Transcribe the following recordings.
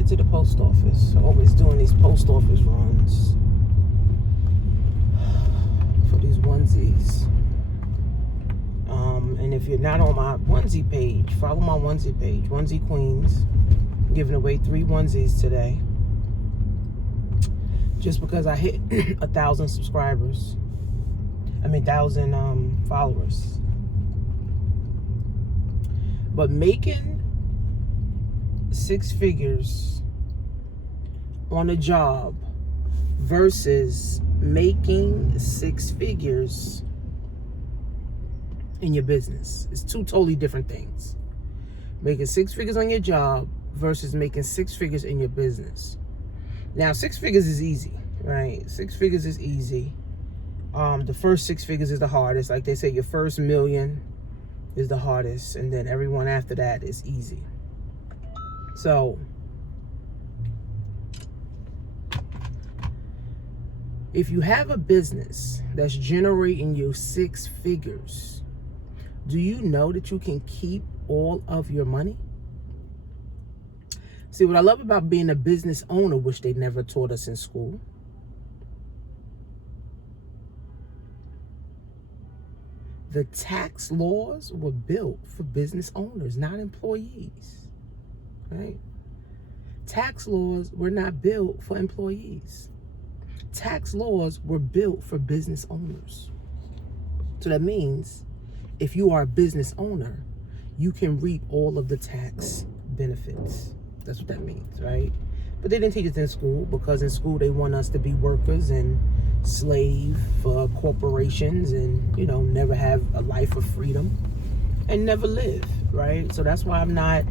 headed to the post office. Always doing these post office runs for these onesies. And if you're not on my onesie page, follow my onesie page, Onesie Queens. I'm giving away 3 onesies today. Just because I hit 1,000 subscribers. 1,000 followers. But making 6 figures on a job versus making 6 figures in your business is 2 totally different things. Making 6 figures on your job versus making 6 figures in your business. Now, 6 figures is easy, right? 6 figures is easy. The first 6 figures is the hardest. Like they say, your first million is the hardest, and then everyone after that is easy. So if you have a business that's generating you 6 figures, do you know that you can keep all of your money? See, what I love about being a business owner, which they never taught us in school, the tax laws were built for business owners, not employees, right? Tax laws were not built for employees. Tax laws were built for business owners. So that means if you are a business owner, you can reap all of the tax benefits. That's what that means, right? But they didn't teach us in school, because in school they want us to be workers and slave for corporations and, never have a life of freedom and never live, right? So that's why I'm not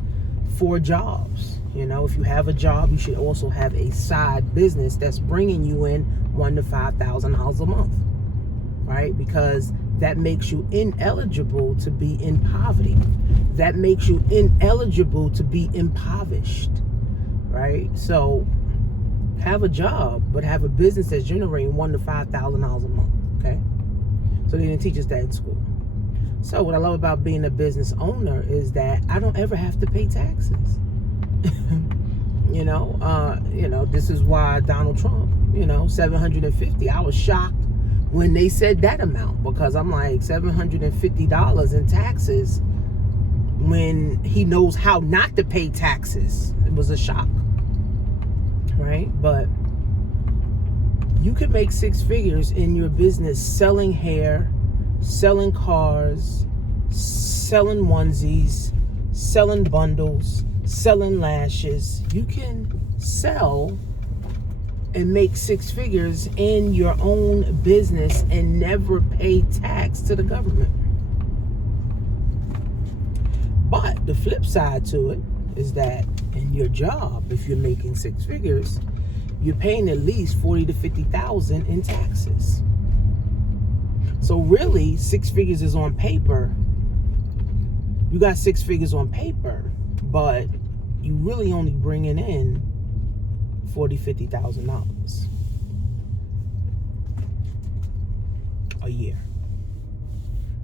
for jobs. If you have a job, you should also have a side business that's bringing you in $1,000 to $5,000 a month, right? Because that makes you ineligible to be in poverty. That makes you ineligible to be impoverished, right? So have a job, but have a business that's generating $1,000 to $5,000 a month, okay? So they didn't teach us that in school. So what I love about being a business owner is that I don't ever have to pay taxes. This is why Donald Trump, 750. I was shocked when they said that amount, because I'm like, $750 in taxes when he knows how not to pay taxes. It was a shock, right? But you could make 6 figures in your business selling hair, selling cars, selling onesies, selling bundles, selling lashes. You can sell and make 6 figures in your own business and never pay tax to the government. But the flip side to it is that in your job, if you're making 6 figures, you're paying at least $40,000 to $50,000 in taxes. So really, 6 figures is on paper. You got 6 figures on paper, but you really only bringing in $40,000, $50,000 a year,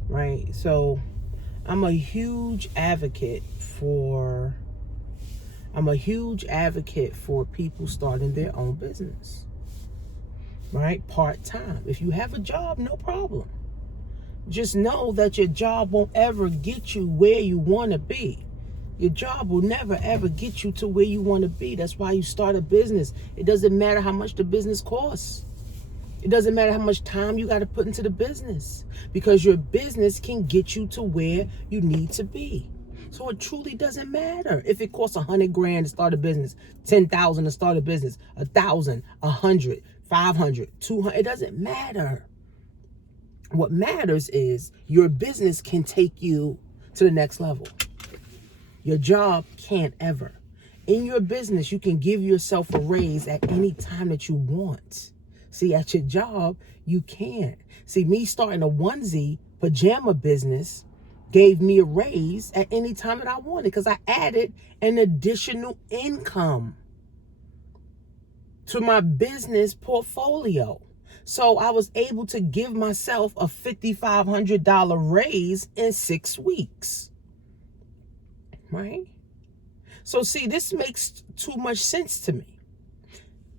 right? So I'm a huge advocate for people starting their own business, right? Part-time. If you have a job, no problem. Just know that your job won't ever get you where you want to be. Your job will never, ever get you to where you want to be. That's why you start a business. It doesn't matter how much the business costs. It doesn't matter how much time you got to put into the business, because your business can get you to where you need to be. So it truly doesn't matter if it costs $100,000 to start a business, $10,000 to start a business, 1,000, 100, 500, 200. It doesn't matter. What matters is your business can take you to the next level. Your job can't ever. In your business, you can give yourself a raise at any time that you want. See, at your job, you can't. See, me starting a onesie pajama business gave me a raise at any time that I wanted, because I added an additional income to my business portfolio. So I was able to give myself a $5,500 raise in 6 weeks. Right? So see, this makes too much sense to me.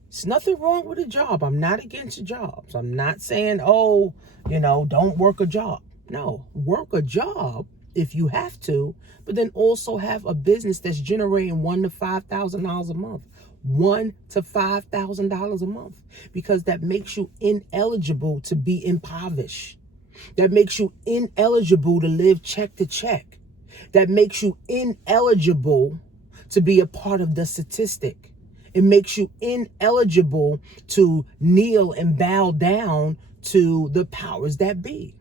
There's nothing wrong with a job. I'm not against jobs. I'm not saying, oh, don't work a job. No, work a job if you have to, but then also have a business that's generating $1,000 to $5,000 a month. $1,000 to $5,000 a month, because that makes you ineligible to be impoverished. That makes you ineligible to live check to check. That makes you ineligible to be a part of the statistic. It makes you ineligible to kneel and bow down to the powers that be.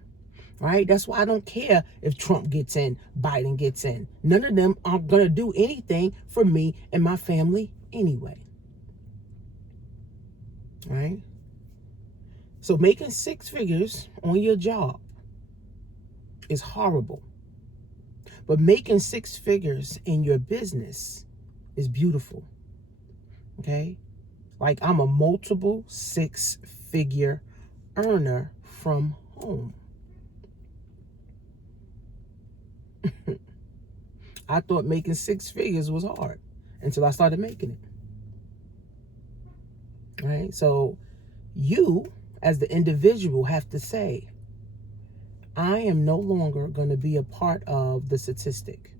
Right? That's why I don't care if Trump gets in, Biden gets in. None of them are going to do anything for me and my family anyway. Right? So making six figures on your job is horrible. But making six figures in your business is beautiful. Okay? Like, I'm a multiple six-figure earner from home. I thought making six figures was hard until I started making it. Right? So you, as the individual, have to say, I am no longer going to be a part of the statistic.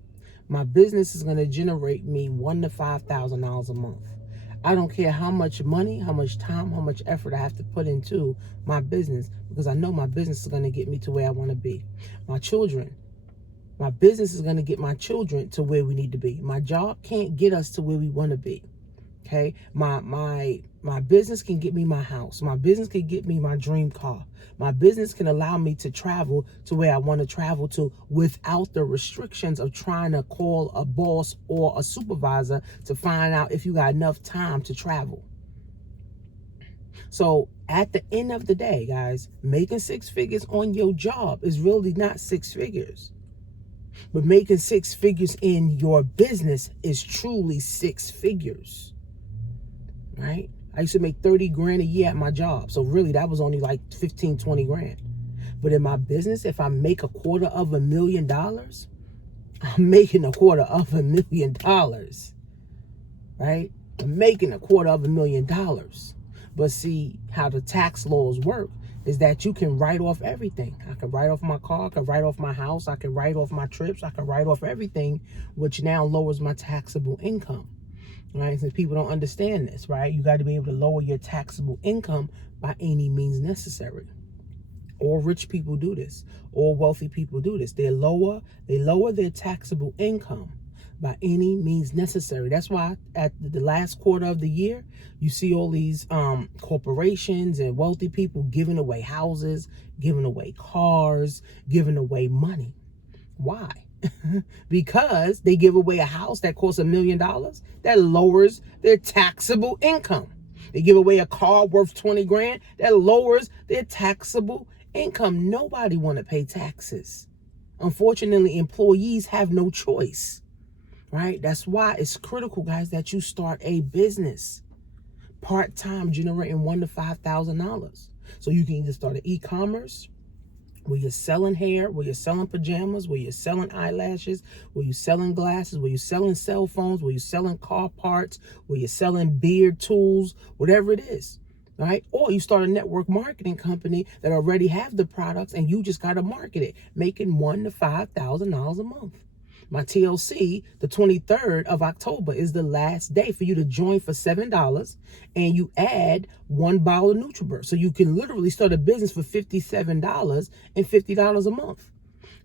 My business is going to generate me $1,000 to $5,000 a month. I don't care how much money, how much time, how much effort I have to put into my business, because I know my business is going to get me to where I want to be. My business is going to get my children to where we need to be. My job can't get us to where we want to be. Okay? My business can get me my house. My business can get me my dream car. My business can allow me to travel to where I want to travel to without the restrictions of trying to call a boss or a supervisor to find out if you got enough time to travel. So at the end of the day, guys, making six figures on your job is really not six figures. But making six figures in your business is truly six figures. Right? I used to make 30 grand a year at my job. So really, that was only like 15, 20 grand. But in my business, if I make $250,000, I'm making $250,000. Right? I'm making $250,000. But see, how the tax laws work is that you can write off everything. I can write off my car, I can write off my house, I can write off my trips, I can write off everything, which now lowers my taxable income. Right? Since people don't understand this, right? You got to be able to lower your taxable income by any means necessary. All rich people do this. All wealthy people do this. They lower their taxable income by any means necessary. That's why at the last quarter of the year, you see all these corporations and wealthy people giving away houses, giving away cars, giving away money. Why? Because they give away a house that costs $1 million, that lowers their taxable income. They give away a car worth 20 grand, that lowers their taxable income. Nobody want to pay taxes. Unfortunately, employees have no choice. Right? That's why it's critical, guys, that you start a business part-time, generating $1,000 to $5,000. So you can either start an e-commerce where you're selling hair, where you're selling pajamas, where you're selling eyelashes, where you're selling glasses, where you're selling cell phones, where you're selling car parts, where you're selling beard tools, whatever it is. Right? Or you start a network marketing company that already have the products and you just got to market it, making $1,000 to $5,000 a month. My TLC, the 23rd of October, is the last day for you to join for $7, and you add 1 bottle of NutriBurst. So you can literally start a business for $57 and $50 a month.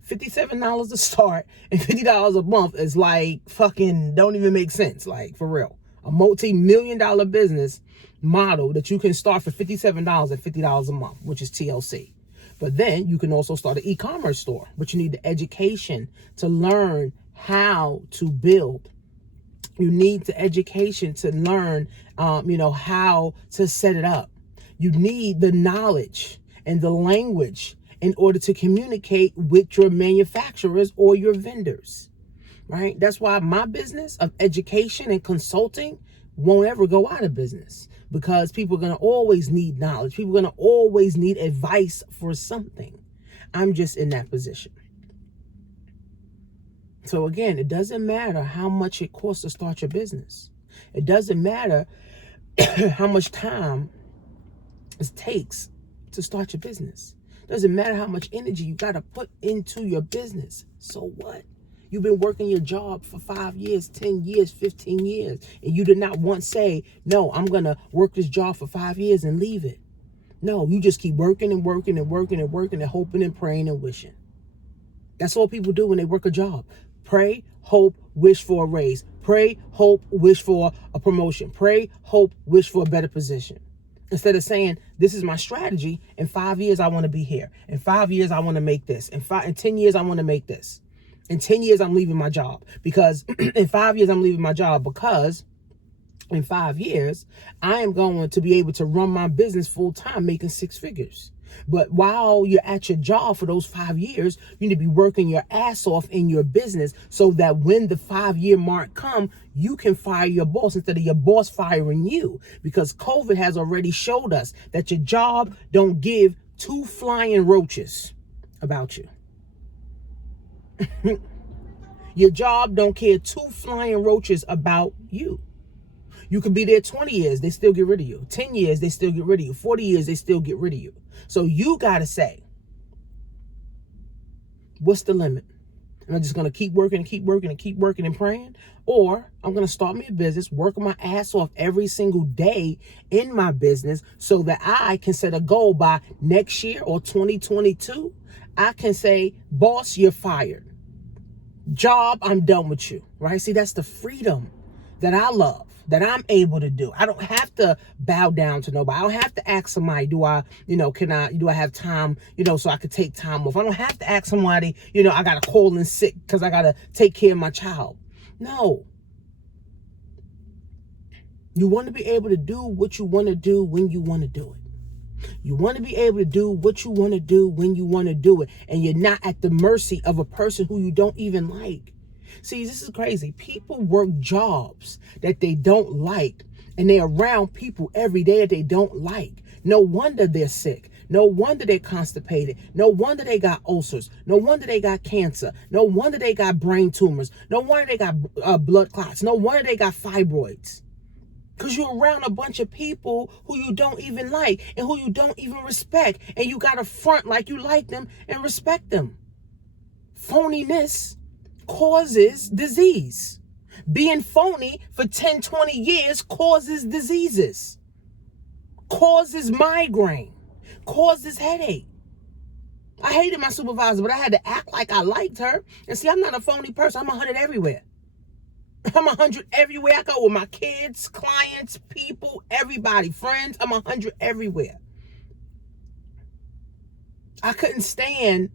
$57 to start and $50 a month is like fucking don't even make sense. Like, for real. A multi-million-dollar business model that you can start for $57 and $50 a month, which is TLC. But then you can also start an e-commerce store, but you need the education to learn how to build. You need the education to learn, how to set it up. You need the knowledge and the language in order to communicate with your manufacturers or your vendors, right? That's why my business of education and consulting won't ever go out of business, because people are going to always need knowledge. People are going to always need advice for something. I'm just in that position. So again, it doesn't matter how much it costs to start your business. It doesn't matter how much time it takes to start your business. It doesn't matter how much energy you got to put into your business. So what? You've been working your job for 5 years, 10 years, 15 years, and you did not once say, no, I'm going to work this job for 5 years and leave it. No, you just keep working and working and working and working and hoping and praying and wishing. That's all people do when they work a job. Pray, hope, wish for a raise. Pray, hope, wish for a promotion. Pray, hope, wish for a better position. Instead of saying, this is my strategy. In 5 years, I want to be here. In 5 years, I want to make this. In 10 years, I want to make this. In 10 years, I'm leaving my job. Because in 5 years, I'm leaving my job because in 5 years, I am going to be able to run my business full time, making 6 figures. But while you're at your job for those 5 years, you need to be working your ass off in your business so that when the 5-year mark comes, you can fire your boss instead of your boss firing you. Because COVID has already showed us that your job don't give 2 flying roaches about you. Your job don't care 2 flying roaches about you. You could be there 20 years, they still get rid of you. 10 years, they still get rid of you. 40 years, they still get rid of you. So you got to say, what's the limit? Am I just going to keep working and keep working and keep working and praying? Or I'm going to start me a business, working my ass off every single day in my business so that I can set a goal by next year or 2022. I can say, boss, you're fired. Job, I'm done with you, right? See, that's the freedom that I love, that I'm able to do. I don't have to bow down to nobody. I don't have to ask somebody, do I have time, so I could take time off. I don't have to ask somebody, I got to call in sick because I got to take care of my child. No. You want to be able to do what you want to do when you want to do it. You want to be able to do what you want to do when you want to do it. And you're not at the mercy of a person who you don't even like. See, this is crazy. People work jobs that they don't like, and they're around people every day that they don't like. No wonder they're sick. No wonder they're constipated. No wonder they got ulcers. No wonder they got cancer. No wonder they got brain tumors. No wonder they got blood clots. No wonder they got fibroids. Because you're around a bunch of people who you don't even like and who you don't even respect. And you got to front like you like them and respect them. Phoniness causes disease. Being phony for 10, 20 years causes diseases. Causes migraine. Causes headache. I hated my supervisor, but I had to act like I liked her. And see, I'm not a phony person. I'm 100 everywhere. I'm 100 everywhere I go with my kids, clients, people, everybody, friends. I'm 100 everywhere. I couldn't stand,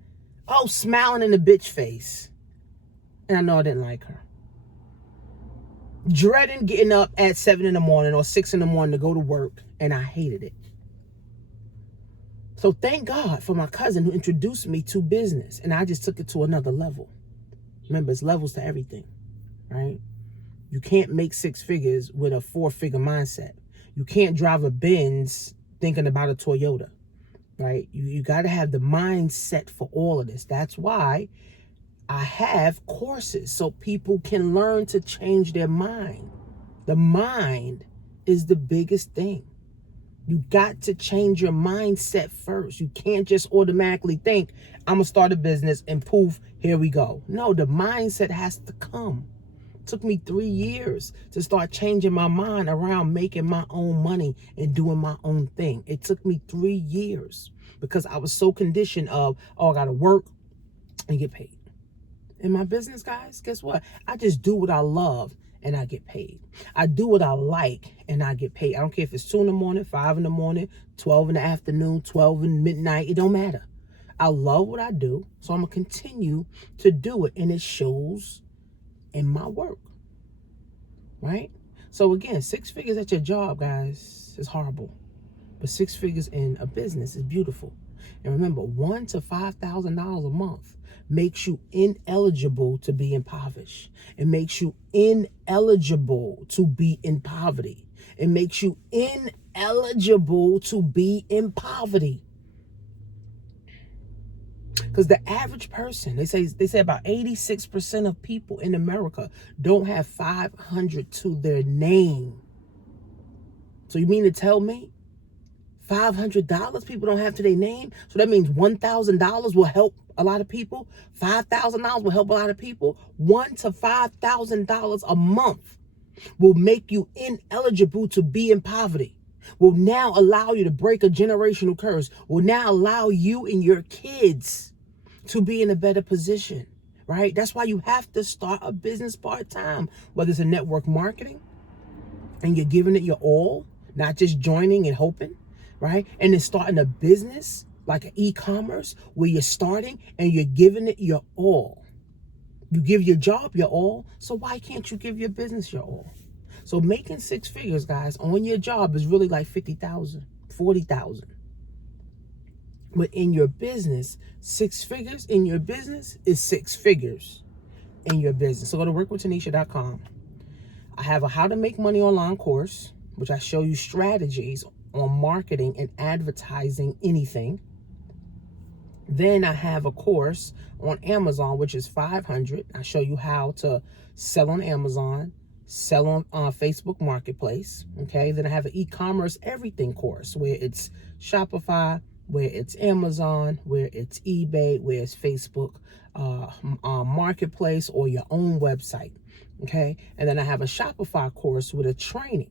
smiling in the bitch face. And I know I didn't like her. Dreading getting up at 7 in the morning or 6 in the morning to go to work. And I hated it. So thank God for my cousin who introduced me to business. And I just took it to another level. Remember, it's levels to everything, right? You can't make 6 figures with a 4-figure mindset. You can't drive a Benz thinking about a Toyota, right? You got to have the mindset for all of this. That's why I have courses so people can learn to change their mind. The mind is the biggest thing. You got to change your mindset first. You can't just automatically think, I'm going to start a business and poof, here we go. No, the mindset has to come. It took me 3 years to start changing my mind around making my own money and doing my own thing. It took me 3 years because I was so conditioned of, I got to work and get paid. In my business, guys, guess what? I just do what I love and I get paid. I do what I like and I get paid. I don't care if it's 2 in the morning, 5 in the morning, 12 in the afternoon, 12 in midnight. It don't matter. I love what I do, so I'm going to continue to do it. And it shows in my work, right? So again, 6 figures at your job, guys, is horrible. But 6 figures in a business is beautiful. And remember, $1,000 to $5,000 a month makes you ineligible to be impoverished. It makes you ineligible to be in poverty. It makes you ineligible to be in poverty. Because the average person, they say about 86% of people in America don't have 500 to their name. So you mean to tell me $500 people don't have to their name? So that means $1,000 will help a lot of people. $5,000 will help a lot of people. $1,000 to $5,000 a month will make you ineligible to be in poverty. Will now allow you to break a generational curse. Will now allow you and your kids to be in a better position, right? That's why you have to start a business part-time, whether it's a network marketing and you're giving it your all, not just joining and hoping, right? And then starting a business like an e-commerce where you're starting and you're giving it your all. You give your job your all, so why can't you give your business your all? So making 6 figures, guys, on your job is really like 50,000, 40,000. But in your business, 6 figures in your business is 6 figures in your business. So go to workwithtanisha.com. I have a how to make money online course, which I show you strategies on marketing and advertising anything. Then I have a course on Amazon, which is $500. I show you how to sell on Amazon, sell on Facebook Marketplace. Okay. Then I have an e-commerce everything course where it's Shopify, where it's Amazon, where it's eBay, where it's Facebook Marketplace or your own website. Okay. And then I have a Shopify course with a training.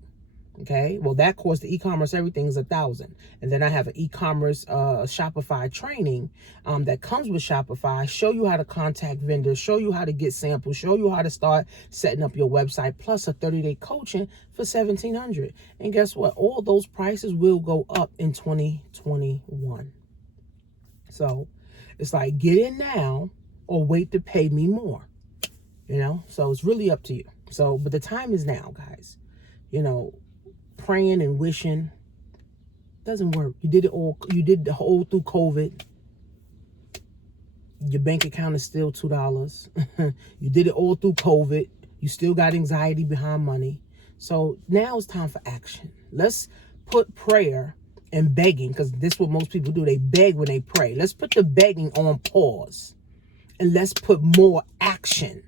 Okay. Well, that course, the e-commerce everything is $1,000. And then I have an e-commerce Shopify training that comes with Shopify. Show you how to contact vendors, show you how to get samples, show you how to start setting up your website, plus a 30-day coaching for $1,700. And guess what? All those prices will go up in 2021. So it's like, get in now or wait to pay me more. You know, so it's really up to you. So, but the time is now, guys. You know, praying and wishing doesn't work. You did it all. You did the whole through COVID. Your bank account is still $2. You did it all through COVID. You still got anxiety behind money. So now it's time for action. Let's put prayer and begging, because this is what most people do. They beg when they pray. Let's put the begging on pause and let's put more action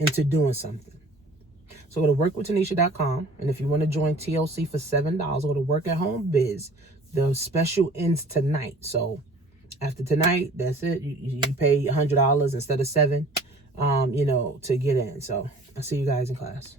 into doing something. So go to workwithtanisha.com. And if you want to join TLC for $7, go to Work at Home Biz. The special ends tonight. So after tonight, that's it. You pay $100 instead of $7, you know, to get in. So I'll see you guys in class.